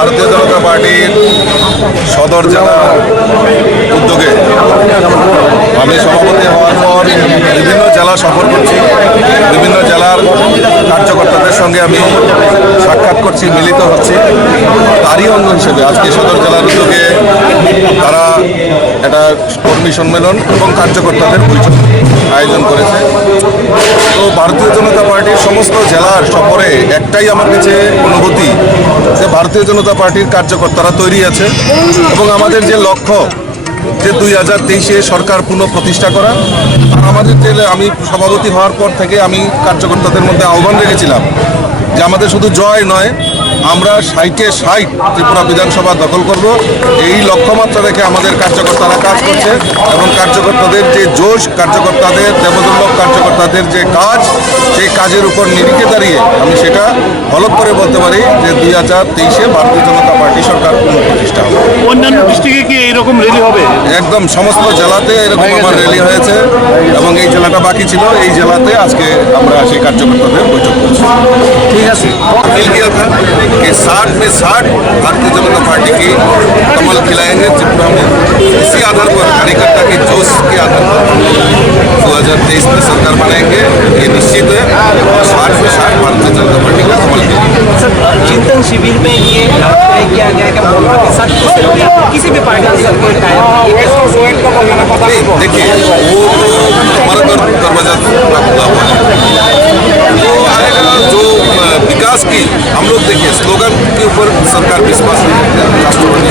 ভারতীয় জনতা পার্টির সদর জেলা উদ্যোগে আমি সভাপতি হওয়ার পর বিভিন্ন জেলা সফর করছি। বিভিন্ন জেলার কার্যকর্তাদের সঙ্গে আমি সাক্ষাৎ করছি, মিলিত হচ্ছি। তারই অঙ্গ হিসেবে আজকে সদর জেলার উদ্যোগে তারা একটা কর্মী সম্মেলন এবং কার্যকর্তাদের বৈঠক আয়োজন করেছে। তো ভারতীয় জনতা পার্টির সমস্ত জেলার সফরে একটাই আমার কাছে অনুভূতি যে ভারতীয় জনতা পার্টির কার্যকর্তারা তৈরি আছে এবং আমাদের যে লক্ষ্য যে 2023-এ সরকার পুনঃপ্রতিষ্ঠা করা। আর আমাদের যে আমি সভাপতি হওয়ার পর থেকে আমি কার্যকর্তাদের মধ্যে আহ্বান রেখেছিলাম যে আমাদের শুধু জয় নয়, আমরা 60-এ 60 ত্রিপুরা বিধানসভা দখল করব। এই লক্ষ্যমাত্রা রেখে আমাদের কার্যকর্তারা কাজ করছে এবং কার্যকর্তাদের যে জোশ, কার্যকর্তাদের দেবদুর্লভ কার্যকর্তাদের যে কাজ, সেই কাজের উপর নিরিখে দাঁড়িয়ে আমি সেটা হলফ করে বলতে পারি যে 2023-এ ভারতীয় জনতা পার্টি সরকার পুনঃপ্রতিষ্ঠা হবে। অন্যান্য ডিস্ট্রিক্টে কি এইরকম র্যালি হবে? একদম সমস্ত জেলাতে এরকম আমার র্যালি হয়েছে এবং এই জেলাটা বাকি ছিল। এই জেলাতে আজকে আমরা সেই কার্যকর্তাদের বৈঠক করছি। ঠিক আছে। मिल गया था कि 60 में 60 भारतीय जनता पार्टी की कमल खिलाएंगे त्रिपुरा में। इसी आधार पर कार्यकर्ता के जोश के आधार पर 2023 में सरकार बनाएंगे, ये निश्चित है। और 60 में 60 भारतीय जनता पार्टी का कमल खिलाएंगे। सर, चिंतन शिविर में ये तय किया गया है कि मोहम्मद के साथ किसी भी पार्टी के साथ कोई टाइम नहीं, देखिए वो तो हमारा दरवाजा खुला हुआ है। वो आएगा जो विकास की हम लोग देखिए स्लोगन के ऊपर सरकार विश्वास नहीं करते। राष्ट्रवादी